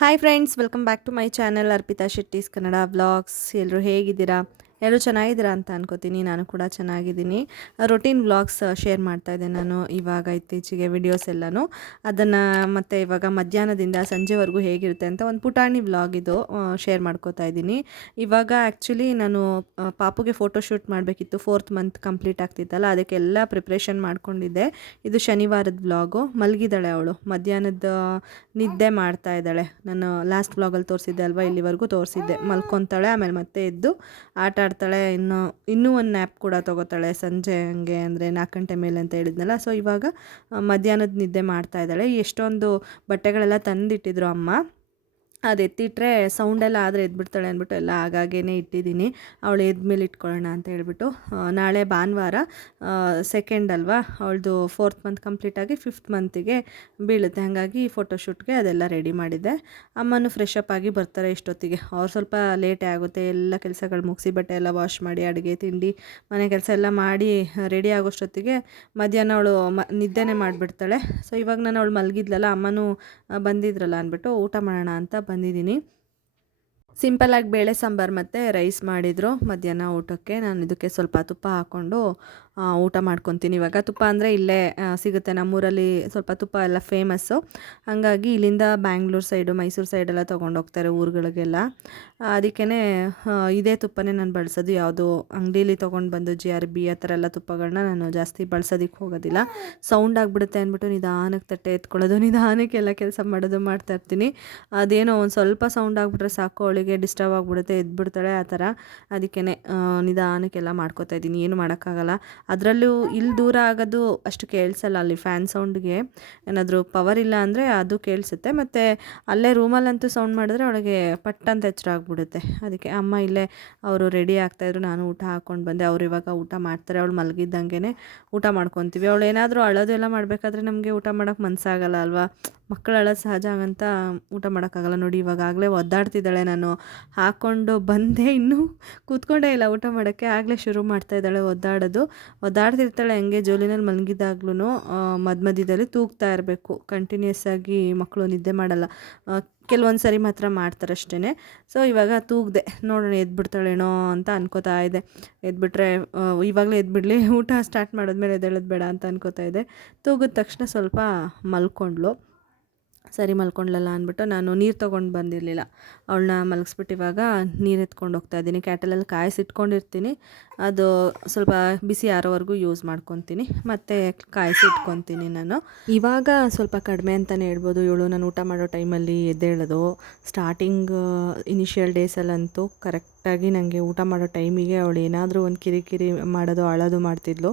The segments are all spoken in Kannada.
Hi friends, welcome back to my channel Arpita Shetty's Kannada vlogs. ಎಲ್ಲರೂ ಹೇಗಿದ್ದೀರಾ? ಎಲ್ಲರೂ ಚೆನ್ನಾಗಿದ್ದೀರಾ ಅಂತ ಅನ್ಕೋತೀನಿ. ನಾನು ಕೂಡ ಚೆನ್ನಾಗಿದ್ದೀನಿ. ರೊಟೀನ್ ವ್ಲಾಗ್ಸ್ ಶೇರ್ ಮಾಡ್ತಾ ಇದ್ದೆ ನಾನು ಇವಾಗ ಇತ್ತೀಚೆಗೆ ವಿಡಿಯೋಸ್ ಎಲ್ಲನೂ. ಅದನ್ನು ಮತ್ತು ಇವಾಗ ಮಧ್ಯಾಹ್ನದಿಂದ ಸಂಜೆವರೆಗೂ ಹೇಗಿರುತ್ತೆ ಅಂತ ಒಂದು ಪುಟಾಣಿ ವ್ಲಾಗ್ ಇದು ಶೇರ್ ಮಾಡ್ಕೋತಾ ಇದ್ದೀನಿ. ಇವಾಗ ಆ್ಯಕ್ಚುಲಿ ನಾನು ಪಾಪುಗೆ ಫೋಟೋಶೂಟ್ ಮಾಡಬೇಕಿತ್ತು. 4th ಮಂತ್ ಕಂಪ್ಲೀಟ್ ಆಗ್ತಿತ್ತಲ್ಲ, ಅದಕ್ಕೆಲ್ಲ ಪ್ರಿಪ್ರೇಷನ್ ಮಾಡ್ಕೊಂಡಿದ್ದೆ. ಇದು ಶನಿವಾರದ ವ್ಲಾಗು. ಮಲಗಿದ್ದಾಳೆ ಅವಳು, ಮಧ್ಯಾಹ್ನದ ನಿದ್ದೆ ಮಾಡ್ತಾ ಇದ್ದಾಳೆ. ನಾನು ಲಾಸ್ಟ್ ವ್ಲಾಗಲ್ಲಿ ತೋರಿಸಿದ್ದೆ ಅಲ್ವಾ, ಇಲ್ಲಿವರೆಗೂ ತೋರಿಸಿದ್ದೆ. ಮಲ್ಕೊತಾಳೆ, ಆಮೇಲೆ ಮತ್ತೆ ಎದ್ದು ಆಟ ಆಡ್ತಾಳೆ. ಇನ್ನೂ ಒಂದು ನ್ಯಾಪ್ ಕೂಡ ತೊಗೋತಾಳೆ ಸಂಜೆ, ಹಂಗೆ ಅಂದರೆ 4 ಗಂಟೆ ಮೇಲೆ ಅಂತ ಹೇಳಿದ್ನಲ್ಲ. ಸೊ ಇವಾಗ ಮಧ್ಯಾಹ್ನದ ನಿದ್ದೆ ಮಾಡ್ತಾ ಇದ್ದಾಳೆ. ಎಷ್ಟೊಂದು ಬಟ್ಟೆಗಳೆಲ್ಲ ತಂದಿಟ್ಟಿದ್ರು ಅಮ್ಮ, ಅದು ಎತ್ತಿಟ್ರೆ ಸೌಂಡೆಲ್ಲ ಆದರೆ ಎದ್ಬಿಡ್ತಾಳೆ ಅಂದ್ಬಿಟ್ಟು ಎಲ್ಲ ಆಗಾಗೇ ಇಟ್ಟಿದ್ದೀನಿ. ಅವಳು ಎದ್ಮೇಲೆ ಇಟ್ಕೊಳ್ಳೋಣ ಅಂತ ಹೇಳ್ಬಿಟ್ಟು. ನಾಳೆ ಭಾನುವಾರ ಸೆಕೆಂಡ್ ಅಲ್ವಾ, ಅವಳದು 4th ಮಂತ್ ಕಂಪ್ಲೀಟಾಗಿ 5th ಮಂತಿಗೆ ಬೀಳುತ್ತೆ. ಹಾಗಾಗಿ ಫೋಟೋಶೂಟ್ಗೆ ಅದೆಲ್ಲ ರೆಡಿ ಮಾಡಿದ್ದೆ. ಅಮ್ಮನೂ ಫ್ರೆಶ್ ಅಪ್ ಆಗಿ ಬರ್ತಾರೆ ಇಷ್ಟೊತ್ತಿಗೆ. ಅವ್ರು ಸ್ವಲ್ಪ ಲೇಟೇ ಆಗುತ್ತೆ. ಎಲ್ಲ ಕೆಲಸಗಳು ಮುಗಿಸಿ, ಬಟ್ಟೆ ಎಲ್ಲ ವಾಶ್ ಮಾಡಿ, ಅಡುಗೆ ತಿಂಡಿ ಮನೆ ಕೆಲಸ ಎಲ್ಲ ಮಾಡಿ ರೆಡಿ ಆಗೋಷ್ಟೊತ್ತಿಗೆ ಮಧ್ಯಾಹ್ನ ಅವಳು ನಿದ್ದೆನೇ ಮಾಡಿಬಿಡ್ತಾಳೆ. ಸೊ ಇವಾಗ ನಾನು ಅವಳು ಮಲಗಿದ್ಲಲ್ಲ, ಅಮ್ಮನೂ ಬಂದಿದ್ರಲ್ಲ ಅಂದ್ಬಿಟ್ಟು ಊಟ ಮಾಡೋಣ ಅಂತ ಬಂದಿದ್ದೀನಿ. ಸಿಂಪಲ್ಲಾಗಿ ಬೇಳೆ ಸಾಂಬಾರು ಮತ್ತು ರೈಸ್ ಮಾಡಿದರು ಮಧ್ಯಾಹ್ನ ಊಟಕ್ಕೆ. ನಾನು ಇದಕ್ಕೆ ಸ್ವಲ್ಪ ತುಪ್ಪ ಹಾಕ್ಕೊಂಡು ಊಟ ಮಾಡ್ಕೊತೀನಿ. ಇವಾಗ ತುಪ್ಪ ಅಂದರೆ ಇಲ್ಲೇ ಸಿಗುತ್ತೆ ನಮ್ಮೂರಲ್ಲಿ, ಸ್ವಲ್ಪ ತುಪ್ಪ ಎಲ್ಲ ಫೇಮಸ್ಸು. ಹಾಗಾಗಿ ಇಲ್ಲಿಂದ ಬ್ಯಾಂಗ್ಳೂರು ಸೈಡು, ಮೈಸೂರು ಸೈಡೆಲ್ಲ ತೊಗೊಂಡೋಗ್ತಾರೆ ಊರುಗಳಿಗೆಲ್ಲ. ಅದಕ್ಕೇ ಇದೇ ತುಪ್ಪನೇ ನಾನು ಬಳಸೋದು. ಯಾವುದು ಅಂಗಡೀಲಿ ತೊಗೊಂಡು ಬಂದು GRB ಆ ಥರ ಎಲ್ಲ ತುಪ್ಪಗಳನ್ನ ನಾನು ಜಾಸ್ತಿ ಬಳಸೋದಕ್ಕೆ ಹೋಗೋದಿಲ್ಲ. ಸೌಂಡ್ ಆಗಿಬಿಡುತ್ತೆ ಅಂದ್ಬಿಟ್ಟು ನಿಧಾನಕ್ಕೆ ತಟ್ಟೆ ಎತ್ಕೊಳ್ಳೋದು, ನಿಧಾನಕ್ಕೆ ಎಲ್ಲ ಕೆಲಸ ಮಾಡೋದು ಮಾಡ್ತಾಯಿರ್ತೀನಿ. ಅದೇನೋ ಒಂದು ಸ್ವಲ್ಪ ಸೌಂಡ್ ಆಗಿಬಿಟ್ರೆ ಸಾಕು, ಅವಳಿಗೆ ಡಿಸ್ಟರ್ಬ್ ಆಗಿಬಿಡುತ್ತೆ, ಎದ್ಬಿಡ್ತಾಳೆ ಆ ಥರ. ಅದಕ್ಕೇ ನಿಧಾನಕ್ಕೆಲ್ಲ ಮಾಡ್ಕೋತಾ ಇದ್ದೀನಿ. ಏನು ಮಾಡೋಕ್ಕಾಗಲ್ಲ. ಅದರಲ್ಲೂ ಇಲ್ಲಿ ದೂರ ಆಗೋದು ಅಷ್ಟು ಕೇಳಿಸಲ್ಲ. ಅಲ್ಲಿ ಫ್ಯಾನ್ ಸೌಂಡ್ಗೆ ಏನಾದರೂ ಪವರ್ ಇಲ್ಲ ಅಂದರೆ ಅದು ಕೇಳಿಸುತ್ತೆ. ಮತ್ತು ಅಲ್ಲೇ ರೂಮಲ್ಲಂತೂ ಸೌಂಡ್ ಮಾಡಿದ್ರೆ ಅವಳಿಗೆ ಪಟ್ಟಂತ ಎಚ್ಚರ ಆಗಿಬಿಡುತ್ತೆ. ಅದಕ್ಕೆ ಅಮ್ಮ ಇಲ್ಲೇ ಅವರು ರೆಡಿ ಆಗ್ತಾಯಿದ್ರು, ನಾನು ಊಟ ಹಾಕ್ಕೊಂಡು ಬಂದೆ. ಅವ್ರು ಇವಾಗ ಊಟ ಮಾಡ್ತಾರೆ. ಅವಳು ಮಲಗಿದ್ದಂಗೆ ಊಟ ಮಾಡ್ಕೊತೀವಿ. ಅವಳು ಏನಾದರೂ ಅಳೋದು ಎಲ್ಲ ಮಾಡಬೇಕಾದ್ರೆ ನಮಗೆ ಊಟ ಮಾಡೋಕ್ಕೆ ಮನಸ್ಸಾಗಲ್ಲ ಅಲ್ವಾ. ಮಕ್ಕಳು ಅಳೋದು ಸಹಜ, ಹಾಗಂತ ಊಟ ಮಾಡೋಕ್ಕಾಗಲ್ಲ. ನೋಡಿ ಇವಾಗಲೇ ಒದ್ದಾಡ್ತಿದ್ದಾಳೆ. ನಾನು ಹಾಕ್ಕೊಂಡು ಬಂದೆ, ಇನ್ನೂ ಕೂತ್ಕೊಂಡೇ ಇಲ್ಲ ಊಟ ಮಾಡೋಕ್ಕೆ, ಆಗಲೇ ಶುರು ಮಾಡ್ತಾಯಿದ್ದಾಳೆ ಒದ್ದಾಡೋದು. ಒದ್ದಾಡ್ತಿರ್ತಾಳೆ ಹಂಗೆ. ಜೋಲಿನಲ್ಲಿ ಮಲಗಿದಾಗ್ಲೂ ಮಧ್ಯದಲ್ಲಿ ತೂಗ್ತಾ ಇರಬೇಕು. ಕಂಟಿನ್ಯೂಸ್ ಆಗಿ ಮಕ್ಕಳು ನಿದ್ದೆ ಮಾಡಲ್ಲ, ಕೆಲವೊಂದು ಸರಿ ಮಾತ್ರ ಮಾಡ್ತಾರೆ ಅಷ್ಟೇ. ಸೊ ಇವಾಗ ತೂಗಿದೆ, ನೋಡೋಣ ಎದ್ಬಿಡ್ತಾಳೇನೋ ಅಂತ ಅನ್ಕೋತಾ ಇದೆ. ಎದ್ಬಿಟ್ರೆ ಇವಾಗಲೇ ಎದ್ಬಿಡಲಿ, ಊಟ ಸ್ಟಾರ್ಟ್ ಮಾಡಿದ್ಮೇಲೆ ಎದ್ದೇಳೋದು ಬೇಡ ಅಂತ ಅನ್ಕೋತಾ ಇದೆ. ತೂಗಿದ ತಕ್ಷಣ ಸ್ವಲ್ಪ ಮಲ್ಕೊಂಡ್ಳು. ಸರಿ ಮಲ್ಕೊಂಡ್ಲಲ್ಲ ಅಂದ್ಬಿಟ್ಟು ನಾನು ನೀರು ತೊಗೊಂಡು ಬಂದಿರಲಿಲ್ಲ. ಅವಳನ್ನ ಮಲಗಿಸ್ಬಿಟ್ಟು ಇವಾಗ ನೀರು ಎತ್ಕೊಂಡು ಹೋಗ್ತಾಯಿದ್ದೀನಿ. ಕ್ಯಾಟಲಲ್ಲಿ ಕಾಯಿಸಿಟ್ಕೊಂಡಿರ್ತೀನಿ. ಅದು ಸ್ವಲ್ಪ ಬಿಸಿ ಆರೋವರೆಗೂ ಯೂಸ್ ಮಾಡ್ಕೊತೀನಿ, ಮತ್ತು ಕಾಯಿಸಿಟ್ಕೊತೀನಿ ನಾನು. ಇವಾಗ ಸ್ವಲ್ಪ ಕಡಿಮೆ ಅಂತಲೇ ಹೇಳ್ಬೋದು. ಇವಳು ನಾನು ಊಟ ಮಾಡೋ ಟೈಮಲ್ಲಿ ಎದ್ದೇಳೋದು. ಸ್ಟಾರ್ಟಿಂಗ್ ಇನಿಷಿಯಲ್ ಡೇಸಲ್ಲಂತೂ ಕರೆಕ್ಟಾಗಿ ನನಗೆ ಊಟ ಮಾಡೋ ಟೈಮಿಗೆ ಅವಳು ಏನಾದರೂ ಒಂದು ಕಿರಿಕಿರಿ ಮಾಡೋದು, ಅಳೋದು ಮಾಡ್ತಿದ್ಲು.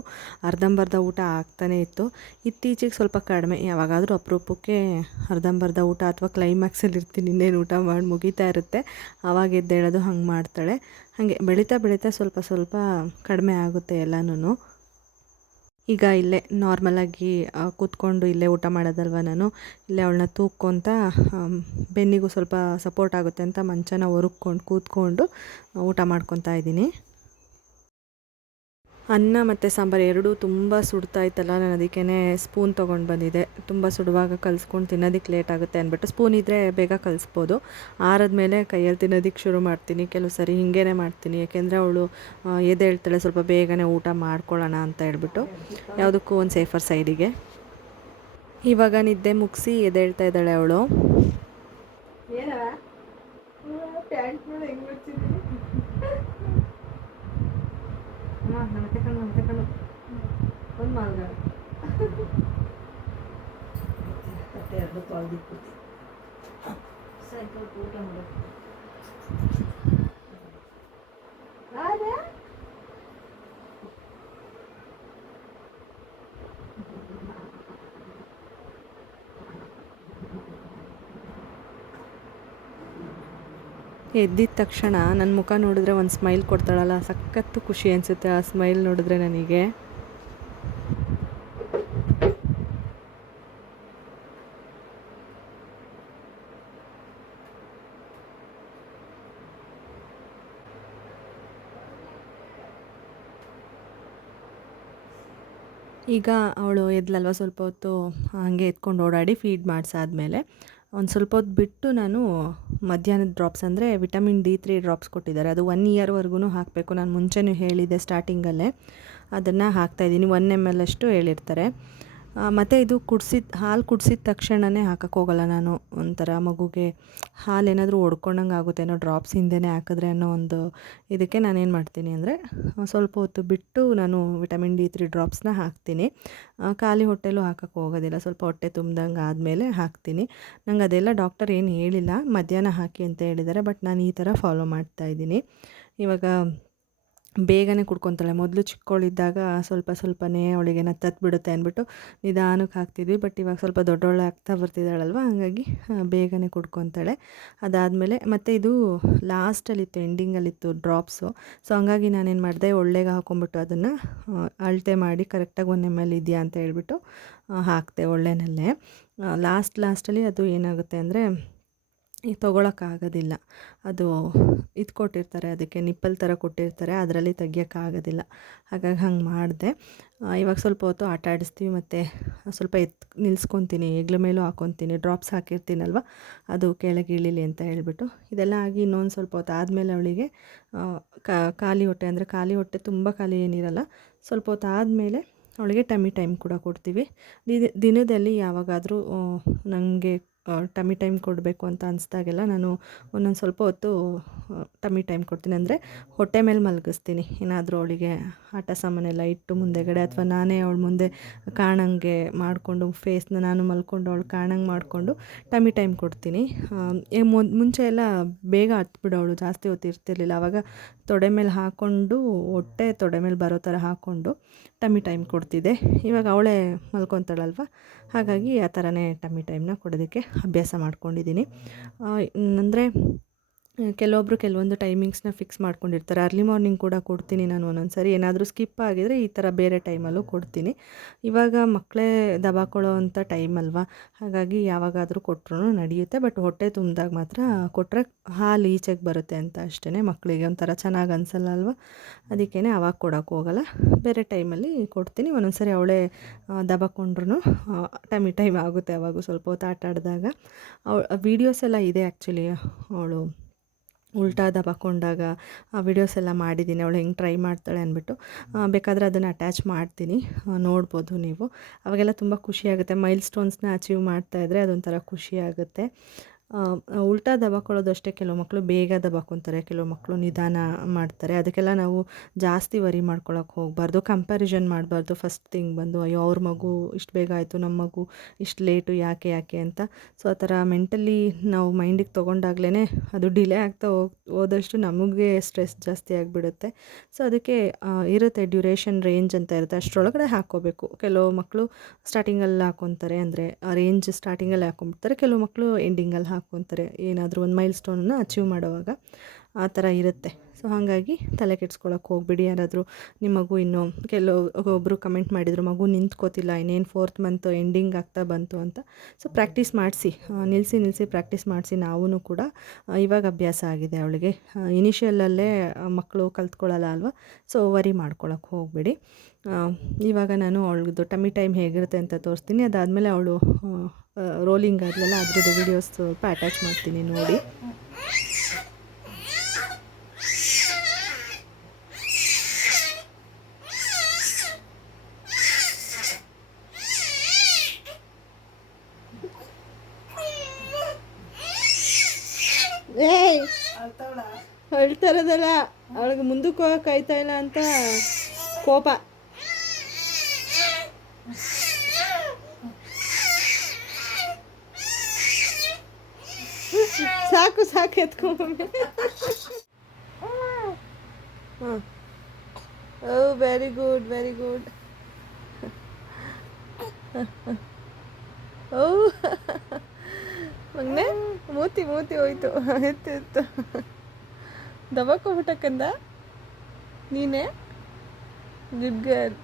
ಅರ್ಧಂಬರ್ಧ ಊಟ ಆಗ್ತಾನೇ ಇತ್ತು. ಇತ್ತೀಚೆಗೆ ಸ್ವಲ್ಪ ಕಡಿಮೆ, ಯಾವಾಗಾದರೂ ಅಪರೂಪಕ್ಕೆ ಅರ್ಧಂಬರ್ಧ ಊಟ ಅಥವಾ ಕ್ಲೈಮ್ಯಾಕ್ಸಲ್ಲಿ ಇರ್ತೀನಿ, ಇನ್ನೇನು ಊಟ ಮಾಡಿ ಮುಗಿತಾ ಇರುತ್ತೆ, ಆವಾಗ ಎದ್ದೇಳೋದು, ಹಂಗೆ ಮಾಡ್ತಾಳೆ. ಹಾಗೆ ಬೆಳೀತಾ ಬೆಳೀತಾ ಸ್ವಲ್ಪ ಸ್ವಲ್ಪ ಕಡಿಮೆ ಆಗುತ್ತೆ ಎಲ್ಲನೂ. ಈಗ ಇಲ್ಲೇ ನಾರ್ಮಲಾಗಿ ಕೂತ್ಕೊಂಡು ಇಲ್ಲೇ ಊಟ ಮಾಡೋದಲ್ವ ನಾನು, ಇಲ್ಲೇ ಅವಳನ್ನ ತೂಕ್ಕೊತ ಬೆನ್ನಿಗೂ ಸ್ವಲ್ಪ ಸಪೋರ್ಟ್ ಆಗುತ್ತೆ ಅಂತ ಮಂಚನ ಹೊರಕ್ಕೊಂಡು ಕೂತ್ಕೊಂಡು ಊಟ ಮಾಡ್ಕೊತಾ ಇದ್ದೀನಿ. ಅನ್ನ ಮತ್ತು ಸಾಂಬಾರು ಎರಡೂ ತುಂಬ ಸುಡ್ತಾಯಿತ್ತಲ್ಲ, ನಾನು ಅದಕ್ಕೇ ಸ್ಪೂನ್ ತೊಗೊಂಡು ಬಂದಿದ್ದೆ. ತುಂಬ ಸುಡುವಾಗ ಕಲಿಸ್ಕೊಂಡು ತಿನ್ನೋದಕ್ಕೆ ಲೇಟ್ ಆಗುತ್ತೆ ಅಂದ್ಬಿಟ್ಟು. ಸ್ಪೂನ್ ಇದ್ದರೆ ಬೇಗ ಕಲಿಸ್ಬೋದು. ಆರದ್ಮೇಲೆ ಕೈಯಲ್ಲಿ ತಿನ್ನೋದಕ್ಕೆ ಶುರು ಮಾಡ್ತೀನಿ. ಕೆಲವು ಸರಿ ಹಿಂಗೇ ಮಾಡ್ತೀನಿ, ಯಾಕೆಂದರೆ ಅವಳು ಎದ್ದೇಳ್ತಾಳೆ, ಸ್ವಲ್ಪ ಬೇಗನೆ ಊಟ ಮಾಡ್ಕೊಳ್ಳೋಣ ಅಂತ ಹೇಳ್ಬಿಟ್ಟು, ಯಾವುದಕ್ಕೂ ಒಂದು ಸೇಫರ್ ಸೈಡಿಗೆ. ಇವಾಗ ನಿದ್ದೆ ಮುಗಿಸಿ ಎದ್ದೇಳ್ತಾ ಇದ್ದಾಳೆ ಅವಳು. ಒಂದು ಮಾಲ್ಗ ಮತ್ತೆ ಎರಡು ತೊಳೆದಿಕ್ಬಿಟ್ಟು ಸೈಕಲ್ ಊಟ ಮಾಡೋದು. ಎದ್ದಿದ ತಕ್ಷಣ ನನ್ನ ಮುಖ ನೋಡಿದ್ರೆ ಒಂದು ಸ್ಮೈಲ್ ಕೊಡ್ತಾಳಲ್ಲ, ಸಖತ್ತು ಖುಷಿ ಅನಿಸುತ್ತೆ ಆ ಸ್ಮೈಲ್ ನೋಡಿದ್ರೆ ನನಗೆ. ಈಗ ಅವಳು ಎದ್ಲಲ್ವ, ಸ್ವಲ್ಪ ಹೊತ್ತು ಹಾಗೆ ಎತ್ಕೊಂಡು ಓಡಾಡಿ ಫೀಡ್ ಮಾಡಿಸಾದ್ಮೇಲೆ ಒಂದು ಸ್ವಲ್ಪ ಹೊತ್ತು ಬಿಟ್ಟು ನಾನು ಮಧ್ಯಾಹ್ನದ ಡ್ರಾಪ್ಸ್ ಅಂದರೆ ವಿಟಮಿನ್ D3 ಡ್ರಾಪ್ಸ್ ಕೊಟ್ಟಿದ್ದಾರೆ. ಅದು 1 ಇಯರ್ವರೆಗೂ ಹಾಕಬೇಕು. ನಾನು ಮುಂಚೆನೂ ಹೇಳಿದ್ದೆ ಸ್ಟಾರ್ಟಿಂಗಲ್ಲೇ. ಅದನ್ನು ಹಾಕ್ತಾಯಿದ್ದೀನಿ. 1 ml ಅಷ್ಟು ಹೇಳಿರ್ತಾರೆ. ಮತ್ತು ಇದು ಹಾಲು ಕುಡಿಸಿದ ತಕ್ಷಣವೇ ಹಾಕೋಕ್ಕೋಗಲ್ಲ ನಾನು. ಒಂಥರ ಮಗುಗೆ ಹಾಲೇನಾದರೂ ಒಡ್ಕೊಂಡಂಗೆ ಆಗುತ್ತೇನೋ ಡ್ರಾಪ್ಸ್ ಹಿಂದೆನೇ ಹಾಕಿದ್ರೆ ಅನ್ನೋ ಒಂದು ಇದಕ್ಕೆ ನಾನೇನು ಮಾಡ್ತೀನಿ ಅಂದರೆ ಸ್ವಲ್ಪ ಹೊತ್ತು ಬಿಟ್ಟು ನಾನು ವಿಟಮಿನ್ D3 ಡ್ರಾಪ್ಸ್ನ ಹಾಕ್ತೀನಿ. ಖಾಲಿ ಹೊಟ್ಟೆಲೂ ಹಾಕೋಕ್ಕೆ ಹೋಗೋದಿಲ್ಲ. ಸ್ವಲ್ಪ ಹೊಟ್ಟೆ ತುಂಬ್ದಂಗೆ ಆದಮೇಲೆ ಹಾಕ್ತೀನಿ. ನಂಗೆ ಅದೆಲ್ಲ ಡಾಕ್ಟರ್ ಏನು ಹೇಳಿಲ್ಲ, ಮಧ್ಯಾಹ್ನ ಹಾಕಿ ಅಂತ ಹೇಳಿದ್ದಾರೆ. ಬಟ್ ನಾನು ಈ ಥರ ಫಾಲೋ ಮಾಡ್ತಾಯಿದ್ದೀನಿ. ಇವಾಗ ಬೇಗನೆ ಕುಡ್ಕೊತಾಳೆ. ಮೊದಲು ಚಿಕ್ಕವಳಿದ್ದಾಗ ಸ್ವಲ್ಪ ಸ್ವಲ್ಪನೇ ಅವಳಿಗೆ ಬಿಡುತ್ತೆ ಅಂದ್ಬಿಟ್ಟು ನಿಧಾನಕ್ಕೆ ಹಾಕ್ತಿದ್ವಿ. ಬಟ್ ಇವಾಗ ಸ್ವಲ್ಪ ದೊಡ್ಡವಳು ಆಗ್ತಾ ಬರ್ತಿದ್ದಾಳಲ್ವ, ಹಾಗಾಗಿ ಬೇಗನೆ ಕುಡ್ಕೊತಾಳೆ. ಅದಾದಮೇಲೆ ಮತ್ತು ಇದು ಲಾಸ್ಟಲ್ಲಿತ್ತು, ಎಂಡಿಂಗಲ್ಲಿತ್ತು ಡ್ರಾಪ್ಸು. ಸೊ ಹಂಗಾಗಿ ನಾನೇನು ಮಾಡಿದೆ, ಒಳ್ಳೆಗೆ ಹಾಕ್ಕೊಂಬಿಟ್ಟು ಅದನ್ನು ಅಳತೆ ಮಾಡಿ ಕರೆಕ್ಟಾಗಿ 1 ml ಇದೆಯಾ ಅಂತ ಹೇಳ್ಬಿಟ್ಟು ಹಾಕಿದೆ ಒಳ್ಳೆನಲ್ಲೇ. ಲಾಸ್ಟಲ್ಲಿ ಅದು ಏನಾಗುತ್ತೆ ಅಂದರೆ ತೊಗೊಳಕ್ಕಾಗೋದಿಲ್ಲ. ಅದು ಇದು ಕೊಟ್ಟಿರ್ತಾರೆ, ಅದಕ್ಕೆ ನಿಪ್ಪಲ್ ಥರ ಕೊಟ್ಟಿರ್ತಾರೆ, ಅದರಲ್ಲಿ ತೆಗಿಯೋಕ್ಕಾಗೋದಿಲ್ಲ. ಹಾಗಾಗಿ ಹಂಗೆ ಮಾಡಿದೆ. ಇವಾಗ ಸ್ವಲ್ಪ ಹೊತ್ತು ಆಟ ಆಡಿಸ್ತೀವಿ ಮತ್ತು ಸ್ವಲ್ಪ ನಿಲ್ಲಿಸ್ಕೊತೀನಿ, ಹೆಗ್ಲ ಮೇಲೂ ಹಾಕ್ಕೊತೀನಿ. ಡ್ರಾಪ್ಸ್ ಹಾಕಿರ್ತೀನಲ್ವ, ಅದು ಕೆಳಗೆ ಇಳೀಲಿ ಅಂತ ಹೇಳ್ಬಿಟ್ಟು. ಇದೆಲ್ಲ ಆಗಿ ಇನ್ನೊಂದು ಸ್ವಲ್ಪ ಹೊತ್ತು ಆದಮೇಲೆ ಅವಳಿಗೆ ಖಾಲಿ ಹೊಟ್ಟೆ, ಅಂದರೆ ಖಾಲಿ ಹೊಟ್ಟೆ ತುಂಬ ಖಾಲಿ ಏನಿರಲ್ಲ, ಸ್ವಲ್ಪ ಹೊತ್ತು ಆದಮೇಲೆ ಅವಳಿಗೆ ಟಮ್ಮಿ ಟೈಮ್ ಕೂಡ ಕೊಡ್ತೀವಿ. ದಿನದಲ್ಲಿ ಯಾವಾಗಾದರೂ ನನಗೆ ಟಮ್ಮಿ ಟೈಮ್ ಕೊಡಬೇಕು ಅಂತ ಅನಿಸ್ದಾಗೆಲ್ಲ ನಾನು ಒಂದೊಂದು ಸ್ವಲ್ಪ ಹೊತ್ತು ಟಮ್ಮಿ ಟೈಮ್ ಕೊಡ್ತೀನಿ. ಅಂದರೆ ಹೊಟ್ಟೆ ಮೇಲೆ ಮಲಗಿಸ್ತೀನಿ. ಏನಾದರೂ ಅವಳಿಗೆ ಆಟ ಸಾಮಾನೆಲ್ಲ ಇಟ್ಟು ಮುಂದೆಗಡೆ, ಅಥವಾ ನಾನೇ ಅವಳ ಮುಂದೆ ಕಾಣಂಗೆ ಮಾಡಿಕೊಂಡು ಫೇಸ್ನ ನಾನು ಮಲ್ಕೊಂಡು ಅವಳು ಕಾಣಂಗೆ ಮಾಡಿಕೊಂಡು ಟಮ್ಮಿ ಟೈಮ್ ಕೊಡ್ತೀನಿ. ಮುಂಚೆ ಎಲ್ಲ ಬೇಗ ಹತ್ಬಿಡೋಳು, ಜಾಸ್ತಿ ಹೊತ್ತು ಇರ್ತಿರ್ಲಿಲ್ಲ. ಆವಾಗ ತೊಡೆ ಮೇಲೆ ಹಾಕ್ಕೊಂಡು, ಹೊಟ್ಟೆ ತೊಡೆ ಮೇಲೆ ಬರೋ ಥರ ಹಾಕ್ಕೊಂಡು ಟಮ್ಮಿ ಟೈಮ್ ಕೊಡ್ತಿದ್ದೆ. ಇವಾಗ ಅವಳೇ ಮಲ್ಕೊತಾಳಲ್ವ, ಹಾಗಾಗಿ ಆ ಥರನೇ ಟಮ್ಮಿ ಟೈಮ್ನ ಕೊಡೋದಕ್ಕೆ ಅಭ್ಯಾಸ ಮಾಡ್ಕೊಂಡಿದ್ದೀನಿ. ಅಂದರೆ ಕೆಲವೊಂದು ಟೈಮಿಂಗ್ಸ್ನ ಫಿಕ್ಸ್ ಮಾಡ್ಕೊಂಡಿರ್ತಾರೆ. ಅರ್ಲಿ ಮಾರ್ನಿಂಗ್ ಕೂಡ ಕೊಡ್ತೀನಿ ನಾನು. ಒಂದೊಂದು ಸರಿ ಏನಾದರೂ ಸ್ಕಿಪ್ ಆಗಿದರೆ ಈ ಥರ ಬೇರೆ ಟೈಮಲ್ಲೂ ಕೊಡ್ತೀನಿ. ಇವಾಗ ಮಕ್ಕಳೇ ದಬಾಕೊಳ್ಳೋ ಅಂಥ ಟೈಮ್ ಅಲ್ವಾ, ಹಾಗಾಗಿ ಯಾವಾಗಾದರೂ ಕೊಟ್ಟರು ನಡೆಯುತ್ತೆ. ಬಟ್ ಹೊಟ್ಟೆ ತುಂಬಿದಾಗ ಮಾತ್ರ ಕೊಟ್ಟರೆ ಹಾಲು ಈಚೆಗೆ ಬರುತ್ತೆ ಅಂತ ಅಷ್ಟೇ. ಮಕ್ಕಳಿಗೆ ಒಂಥರ ಚೆನ್ನಾಗಿ ಅನಿಸಲ್ಲ ಅಲ್ವ, ಅದಕ್ಕೇ ಆವಾಗ ಕೊಡೋಕ್ಕೆ ಹೋಗಲ್ಲ. ಬೇರೆ ಟೈಮಲ್ಲಿ ಕೊಡ್ತೀನಿ. ಒಂದೊಂದು ಸರಿ ಅವಳೇ ದಬಾಕೊಂಡ್ರೂ ಟಮ್ಮಿ ಟೈಮ್ ಆಗುತ್ತೆ. ಅವಾಗೂ ಸ್ವಲ್ಪ ಹೊತ್ತು ಆಟ ಆಡಿದಾಗ ವೀಡಿಯೋಸ್ ಎಲ್ಲ ಇದೆ ಆ್ಯಕ್ಚುಲಿ. ಅವಳು ಉಲ್ಟಾ ದಬಾಕೊಂಡಾಗ ವಿಡಿಯೋಸ್ ಎಲ್ಲ ಮಾಡಿದ್ದೀನಿ, ಅವಳು ಹೆಂಗೆ ಟ್ರೈ ಮಾಡ್ತಾಳೆ ಅಂದ್ಬಿಟ್ಟು. ಬೇಕಾದರೆ ಅದನ್ನು ಅಟ್ಯಾಚ್ ಮಾಡ್ತೀನಿ, ನೋಡ್ಬೋದು ನೀವು. ಅವಾಗೆಲ್ಲ ತುಂಬ ಖುಷಿಯಾಗುತ್ತೆ. ಮೈಲ್ ಸ್ಟೋನ್ಸ್ನ ಅಚೀವ್ ಮಾಡ್ತಾಯಿದ್ರೆ ಅದೊಂಥರ ಖುಷಿಯಾಗುತ್ತೆ. ಉಲ್ಟಾ ದಬಾಕೊಳ್ಳೋದು ಅಷ್ಟೇ. ಕೆಲವು ಮಕ್ಕಳು ಬೇಗ ದಬಾಕೊತಾರೆ, ಕೆಲವು ಮಕ್ಕಳು ನಿಧಾನ ಮಾಡ್ತಾರೆ. ಅದಕ್ಕೆಲ್ಲ ನಾವು ಜಾಸ್ತಿ ವರಿ ಮಾಡ್ಕೊಳಕ್ಕೆ ಹೋಗಬಾರ್ದು, ಕಂಪ್ಯಾರಿಸನ್ ಮಾಡಬಾರ್ದು. ಫಸ್ಟ್ ಥಿಂಗ್ ಬಂದು ಅಯ್ಯೋ ಅವ್ರ ಮಗು ಇಷ್ಟು ಬೇಗ ಆಯಿತು, ನಮ್ಮ ಮಗು ಇಷ್ಟು ಲೇಟು, ಯಾಕೆ ಅಂತ. ಸೊ ಆ ಥರ ಮೆಂಟಲಿ ನಾವು ಮೈಂಡಿಗೆ ತೊಗೊಂಡಾಗ್ಲೇ ಅದು ಡಿಲೇ ಆಗ್ತಾ ಹೋದಷ್ಟು ನಮಗೆ ಸ್ಟ್ರೆಸ್ ಜಾಸ್ತಿ ಆಗಿಬಿಡುತ್ತೆ. ಸೊ ಅದಕ್ಕೆ ಇರುತ್ತೆ ಡ್ಯೂರೇಷನ್ ರೇಂಜ್ ಅಂತ ಇರುತ್ತೆ, ಅಷ್ಟರೊಳಗಡೆ ಹಾಕ್ಕೋಬೇಕು. ಕೆಲವು ಮಕ್ಕಳು ಸ್ಟಾರ್ಟಿಂಗಲ್ಲಿ ಹಾಕ್ಕೊತಾರೆ, ಅಂದರೆ ರೇಂಜ್ ಸ್ಟಾರ್ಟಿಂಗಲ್ಲಿ ಹಾಕ್ಕೊಂಬಿಡ್ತಾರೆ. ಕೆಲವು ಮಕ್ಕಳು ಎಂಡಿಂಗಲ್ಲಿ ಹಾಕ್ಕೊತಾರೆ, ಏನಾದರೂ ಒಂದು ಮೈಲ್ ಸ್ಟೋನನ್ನು ಅಚೀವ್ ಮಾಡುವಾಗ. ಆ ಥರ ಇರುತ್ತೆ. ಸೊ ಹಾಗಾಗಿ ತಲೆ ಕೆಡ್ಸ್ಕೊಳಕ್ಕೆ ಹೋಗ್ಬಿಡಿ. ಯಾರಾದರೂ ನಿಮ್ಮ ಮಗು ಇನ್ನೂ ಒಬ್ಬರು ಕಮೆಂಟ್ ಮಾಡಿದರು, ಮಗು ನಿಂತ್ಕೋತಿಲ್ಲ, ಇನ್ನೇನು 4th ಮಂತ್ ಎಂಡಿಂಗ್ ಆಗ್ತಾ ಬಂತು ಅಂತ. ಸೊ ಪ್ರಾಕ್ಟೀಸ್ ಮಾಡಿಸಿ, ನಿಲ್ಲಿಸಿ ಪ್ರಾಕ್ಟೀಸ್ ಮಾಡಿಸಿ. ನಾವೂ ಕೂಡ ಇವಾಗ ಅಭ್ಯಾಸ ಆಗಿದೆ ಅವಳಿಗೆ. ಇನಿಷಿಯಲಲ್ಲೇ ಮಕ್ಕಳು ಕಲ್ತ್ಕೊಳ್ಳಲ್ಲ ಅಲ್ವ, ಸೊ ವರಿ ಮಾಡ್ಕೊಳಕ್ಕೆ ಹೋಗಬೇಡಿ. ಇವಾಗ ನಾನು ಅವಳದ್ದು ಟಮ್ಮಿ ಟೈಮ್ ಹೇಗಿರುತ್ತೆ ಅಂತ ತೋರಿಸ್ತೀನಿ. ಅದಾದಮೇಲೆ ಅವಳು ರೋಲಿಂಗ್ ಆದಲೆಲ್ಲ ಅದ್ರದ್ದು ವೀಡಿಯೋಸ್ ಸ್ವಲ್ಪ ಅಟ್ಯಾಚ್ ಮಾಡ್ತೀನಿ, ನೋಡಿ. ಹೇಳ್ತಾರದಲ್ಲ, ಅವಳಿಗೆ ಮುಂದಕ್ಕೆ ಹೋಗಕ್ಕೆ ಆಯ್ತಾ ಇಲ್ಲ ಅಂತ ಕೋಪ. ಸಾಕು ಎತ್ಕೊಂಬ. ಹಾಂ, ಓ ವೆರಿ ಗುಡ್. ಓ ಮಗನೇ, ಮೂತಿ ಹೋಯ್ತು. ಎತ್ತು ದಬಾಕೊಂಬಿಟ್ಟಕ್ಕಂದ ನೀನೇ. Good girl.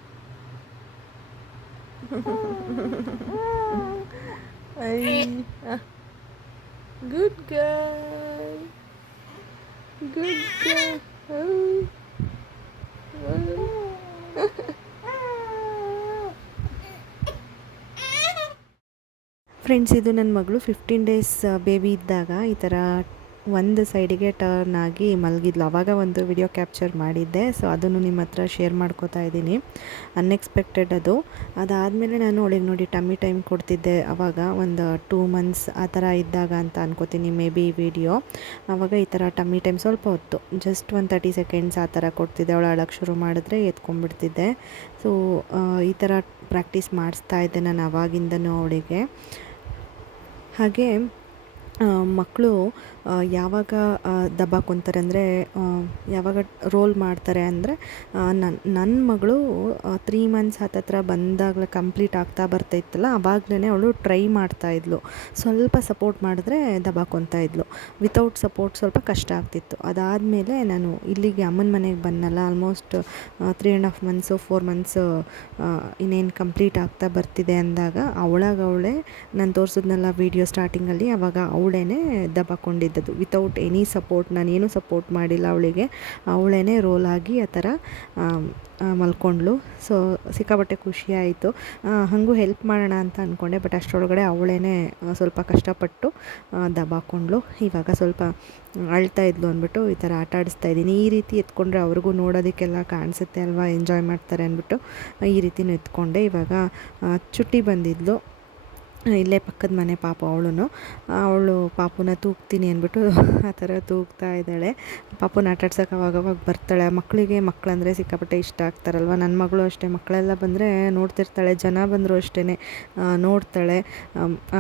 Good girl. Friends, ಇದು ನನ್ನ ಮಗಳು 15 ಡೇಸ್ ಬೇಬಿ ಇದ್ದಾಗ ಈ ಥರ ಒಂದು ಸೈಡಿಗೆ ಟರ್ನ್ ಆಗಿ ಮಲಗಿದ್ಲು. ಆವಾಗ ಒಂದು ವಿಡಿಯೋ ಕ್ಯಾಪ್ಚರ್ ಮಾಡಿದ್ದೆ. ಸೊ ಅದನ್ನು ನಿಮ್ಮ ಹತ್ರ ಶೇರ್ ಮಾಡ್ಕೋತಾ ಇದ್ದೀನಿ. ಅನ್ಎಕ್ಸ್ಪೆಕ್ಟೆಡ್ ಅದು. ಅದಾದಮೇಲೆ ನಾನು ಅವಳಿಗೆ ನೋಡಿ ಟಮ್ಮಿ ಟೈಮ್ ಕೊಡ್ತಿದ್ದೆ. ಆವಾಗ ಒಂದು 2 ಮಂತ್ಸ್ ಆ ಥರ ಇದ್ದಾಗ ಅಂತ ಅನ್ಕೋತೀನಿ ಮೇ ಬಿ ವಿಡಿಯೋ. ಆವಾಗ ಈ ಥರ ಟಮ್ಮಿ ಟೈಮ್ ಸ್ವಲ್ಪ ಹೊತ್ತು ಜಸ್ಟ್ ಒಂದು 30 ಸೆಕೆಂಡ್ಸ್ ಆ ಥರ ಕೊಡ್ತಿದ್ದೆ. ಅವಳು ಅಳಕ್ಕೆ ಶುರು ಮಾಡಿದ್ರೆ ಎತ್ಕೊಂಡ್ಬಿಡ್ತಿದ್ದೆ. ಸೊ ಈ ಥರ ಪ್ರಾಕ್ಟೀಸ್ ಮಾಡಿಸ್ತಾ ಇದ್ದೆ ನಾನು ಆವಾಗಿಂದನೂ ಅವಳಿಗೆ. ಹಾಗೆ ಮಕ್ಕಳು ಯಾವಾಗ ದಬ್ಬಾಕೊತಾರೆ ಅಂದರೆ ಯಾವಾಗ ರೋಲ್ ಮಾಡ್ತಾರೆ ಅಂದರೆ ನನ್ನ ಮಗಳು 3 ಮಂತ್ಸ್ ಹತ್ತತ್ರ ಬಂದಾಗಲೇ ಕಂಪ್ಲೀಟ್ ಆಗ್ತಾ ಬರ್ತಾಯಿತ್ತಲ್ಲ, ಆವಾಗಲೇ ಅವಳು ಟ್ರೈ ಮಾಡ್ತಾಯಿದ್ಲು. ಸ್ವಲ್ಪ ಸಪೋರ್ಟ್ ಮಾಡಿದ್ರೆ ದಬ್ಬಾಕೊತಾ ಇದ್ಲು. ವಿತೌಟ್ ಸಪೋರ್ಟ್ ಸ್ವಲ್ಪ ಕಷ್ಟ ಆಗ್ತಿತ್ತು. ಅದಾದಮೇಲೆ ನಾನು ಇಲ್ಲಿಗೆ ಅಮ್ಮನ ಮನೆಗೆ ಬಂದನಲ್ಲ, ಆಲ್ಮೋಸ್ಟ್ 3.5 ಮಂತ್ಸು 4 ಮಂತ್ಸು ಇನ್ನೇನು ಕಂಪ್ಲೀಟ್ ಆಗ್ತಾ ಬರ್ತಿದೆ ಅಂದಾಗ ಅವಳೇ ನಾನು ತೋರಿಸಿದ್ನಲ್ಲ ವೀಡಿಯೋ ಸ್ಟಾರ್ಟಿಂಗಲ್ಲಿ, ಆವಾಗ ಅವಳೇ ದಬ್ಬಾಕೊಂಡಿದ್ದದು ವಿತೌಟ್ ಎನಿ ಸಪೋರ್ಟ್. ನಾನೇನು ಸಪೋರ್ಟ್ ಮಾಡಿಲ್ಲ ಅವಳಿಗೆ. ಅವಳೇ ರೋಲ್ ಆಗಿ ಆ ಥರ ಮಲ್ಕೊಂಡ್ಳು. ಸೊ ಸಿಕ್ಕಾಪಟ್ಟೆ ಖುಷಿಯಾಯಿತು. ಹಾಗೂ ಹೆಲ್ಪ್ ಮಾಡೋಣ ಅಂತ ಅಂದ್ಕೊಂಡೆ, ಬಟ್ ಅಷ್ಟರೊಳಗಡೆ ಅವಳೇ ಸ್ವಲ್ಪ ಕಷ್ಟಪಟ್ಟು ದಬ್ಬಾಕೊಂಡ್ಳು. ಇವಾಗ ಸ್ವಲ್ಪ ಅಳ್ತಾ ಇದ್ಲು ಅಂದ್ಬಿಟ್ಟು ಈ ಥರ ಆಟ ಆಡಿಸ್ತಾ ಇದ್ದೀನಿ. ಈ ರೀತಿ ಎತ್ಕೊಂಡ್ರೆ ಅವ್ರಿಗೂ ನೋಡೋದಕ್ಕೆಲ್ಲ ಕಾಣಿಸುತ್ತೆ ಅಲ್ವಾ, ಎಂಜಾಯ್ ಮಾಡ್ತಾರೆ ಅಂದ್ಬಿಟ್ಟು ಈ ರೀತಿನೂ ಎತ್ಕೊಂಡೆ. ಇವಾಗ ಚುಟ್ಟಿ ಬಂದಿದ್ಲು, ಇಲ್ಲೇ ಪಕ್ಕದ ಮನೆ ಪಾಪು. ಅವಳು ಪಾಪುನ ತೂಗ್ತೀನಿ ಅಂದ್ಬಿಟ್ಟು ಆ ಥರ ತೂಗ್ತಾ ಇದ್ದಾಳೆ. ಪಾಪುನ ಆಟಾಡ್ಸೋಕೆ ಅವಾಗವಾಗ ಬರ್ತಾಳೆ. ಮಕ್ಕಳಂದರೆ ಸಿಕ್ಕಾಪಟ್ಟೆ ಇಷ್ಟ ಆಗ್ತಾರಲ್ವ. ನನ್ನ ಮಗಳು ಅಷ್ಟೇ, ಮಕ್ಕಳೆಲ್ಲ ಬಂದರೆ ನೋಡ್ತಿರ್ತಾಳೆ, ಜನ ಬಂದರೂ ಅಷ್ಟೇ ನೋಡ್ತಾಳೆ,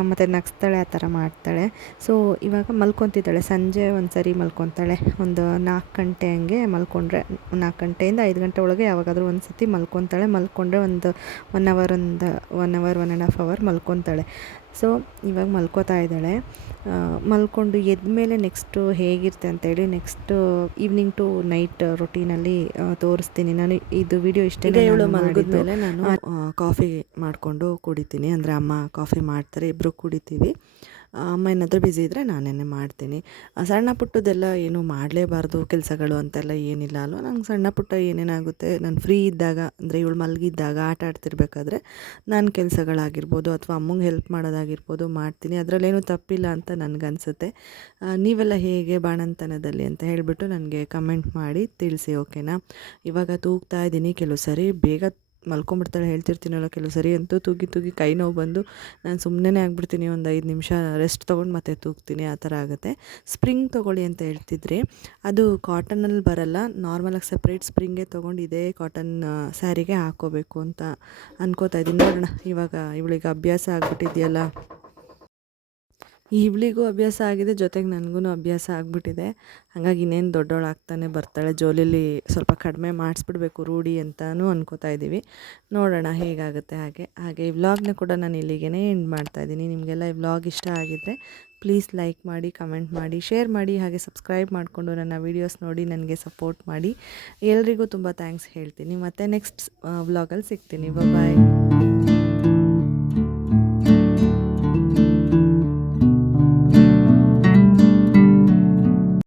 ಮತ್ತು ನಗಿಸ್ತಾಳೆ, ಆ ಥರ ಮಾಡ್ತಾಳೆ. ಸೊ ಇವಾಗ ಮಲ್ಕೊತಿದ್ದಾಳೆ. ಸಂಜೆ ಒಂದು ಸರಿ ಮಲ್ಕೊತಾಳೆ, ಒಂದು 4 ಗಂಟೆ ಹಂಗೆ ಮಲ್ಕೊಂಡ್ರೆ, 4 ಗಂಟೆಯಿಂದ 5 ಗಂಟೆ ಒಳಗೆ ಯಾವಾಗಾದರೂ ಒಂದು ಸತಿ ಮಲ್ಕೊತಾಳೆ. ಮಲ್ಕೊಂಡ್ರೆ ಒಂದು 1 ಅವರ್ 1.5 ಅವರ್ ಮಲ್ಕೊತಾಳೆ. ಸೊ ಇವಾಗ ಮಲ್ಕೋತಾ ಇದ್ದಾಳೆ. ಮಲ್ಕೊಂಡು ಎದ್ಮೇಲೆ ನೆಕ್ಸ್ಟು ಹೇಗಿರುತ್ತೆ ಅಂತೇಳಿ ನೆಕ್ಸ್ಟು ಈವ್ನಿಂಗ್ ಟು ನೈಟ್ ರೊಟೀನಲ್ಲಿ ತೋರಿಸ್ತೀನಿ. ನಾನು ಇದು ವಿಡಿಯೋ ಇಷ್ಟೇ. ಇವಳು ಮಲಗಿದ್ಮೇಲೆ ನಾನು ಕಾಫಿ ಮಾಡಿಕೊಂಡು ಕುಡಿತೀನಿ. ಅಂದರೆ ಅಮ್ಮ ಕಾಫಿ ಮಾಡ್ತಾರೆ, ಇಬ್ಬರು ಕುಡಿತೀವಿ. ಅಮ್ಮ ಏನಾದರೂ ಬ್ಯುಸಿ ಇದ್ದರೆ ನಾನೇ ಮಾಡ್ತೀನಿ. ಸಣ್ಣ ಪುಟ್ಟದೆಲ್ಲ ಏನು ಮಾಡಲೇಬಾರ್ದು ಕೆಲಸಗಳು ಅಂತೆಲ್ಲ ಏನಿಲ್ಲ ಅಲ್ವ. ನಂಗೆ ಸಣ್ಣ ಪುಟ್ಟ ಏನೇನಾಗುತ್ತೆ, ನಾನು ಫ್ರೀ ಇದ್ದಾಗ, ಅಂದರೆ ಇವಳು ಮಲಗಿದ್ದಾಗ ಆಟ ಆಡ್ತಿರ್ಬೇಕಾದ್ರೆ ನಾನು ಕೆಲಸಗಳಾಗಿರ್ಬೋದು ಅಥವಾ ಅಮ್ಮಂಗೆ ಹೆಲ್ಪ್ ಮಾಡೋದಾಗಿರ್ಬೋದು ಮಾಡ್ತೀನಿ. ಅದರಲ್ಲೇನೂ ತಪ್ಪಿಲ್ಲ ಅಂತ ನನಗನ್ಸುತ್ತೆ. ನೀವೆಲ್ಲ ಹೇಗೆ ಬಾಣಂತನದಲ್ಲಿ ಅಂತ ಹೇಳಿಬಿಟ್ಟು ನನಗೆ ಕಮೆಂಟ್ ಮಾಡಿ ತಿಳಿಸಿ, ಓಕೆನಾ. ಇವಾಗ ತೂಗ್ತಾ ಇದ್ದೀನಿ. ಕೆಲವು ಸರಿ ಬೇಗ ಮಲ್ಕೊಂಬಿಡ್ತಾಳೆ, ಹೇಳ್ತಿರ್ತೀನಲ್ಲ. ಕೆಲವು ಸರಿ ಅಂತೂ ತೂಗಿ ಕೈ ನೋವು ಬಂದು ನಾನು ಸುಮ್ಮನೆ ಆಗಿಬಿಡ್ತೀನಿ. ಒಂದು 5 ನಿಮಿಷ ರೆಸ್ಟ್ ತೊಗೊಂಡು ಮತ್ತೆ ತೂಗ್ತೀನಿ, ಆ ಥರ ಆಗುತ್ತೆ. ಸ್ಪ್ರಿಂಗ್ ತೊಗೊಳ್ಳಿ ಅಂತ ಹೇಳ್ತಿದ್ರಿ. ಅದು ಕಾಟನಲ್ಲಿ ಬರಲ್ಲ, ನಾರ್ಮಲಾಗಿ ಸಪ್ರೇಟ್ ಸ್ಪ್ರಿಂಗೇ ತೊಗೊಂಡು ಇದೇ ಕಾಟನ್ ಸ್ಯಾರಿಗೆ ಹಾಕ್ಕೋಬೇಕು ಅಂತ ಅನ್ಕೋತಾ ಇದ್ದೀನಿ. ನೋಡೋಣ, ಇವಾಗ ಇವಳಿಗೆ ಅಭ್ಯಾಸ ಆಗಿಬಿಟ್ಟಿದೆಯಲ್ಲ, ಇವಳಿಗೂ ಅಭ್ಯಾಸ ಆಗಿದೆ, ಜೊತೆಗೆ ನನಗೂ ಅಭ್ಯಾಸ ಆಗಿಬಿಟ್ಟಿದೆ. ಹಾಗಾಗಿ ಇನ್ನೇನು ದೊಡ್ಡವಳಾಗ್ತಾನೆ ಬರ್ತಾಳೆ. ಜೋಲಿಲಿ ಸ್ವಲ್ಪ ಕಡಿಮೆ ಮಾಡಿಸ್ಬಿಡ್ಬೇಕು ರೂಢಿ ಅಂತಲೂ ಅನ್ಕೋತಾ ಇದ್ದೀವಿ. ನೋಡೋಣ ಹೇಗಾಗುತ್ತೆ. ಹಾಗೆ ಈ ವ್ಲಾಗ್ನ ಕೂಡ ನಾನು ಇಲ್ಲಿಗೆ ಎಂಡ್ ಮಾಡ್ತಾಯಿದ್ದೀನಿ. ನಿಮಗೆಲ್ಲ ಈ ವ್ಲಾಗ್ ಇಷ್ಟ ಆಗಿದ್ದರೆ ಪ್ಲೀಸ್ ಲೈಕ್ ಮಾಡಿ, ಕಮೆಂಟ್ ಮಾಡಿ, ಶೇರ್ ಮಾಡಿ, ಹಾಗೆ ಸಬ್ಸ್ಕ್ರೈಬ್ ಮಾಡಿಕೊಂಡು ನನ್ನ ವೀಡಿಯೋಸ್ ನೋಡಿ ನನಗೆ ಸಪೋರ್ಟ್ ಮಾಡಿ. ಎಲ್ರಿಗೂ ತುಂಬ ಥ್ಯಾಂಕ್ಸ್ ಹೇಳ್ತೀನಿ. ಮತ್ತು ನೆಕ್ಸ್ಟ್ ವ್ಲಾಗಲ್ಲಿ ಸಿಗ್ತೀನಿ. ಬಾಯ್.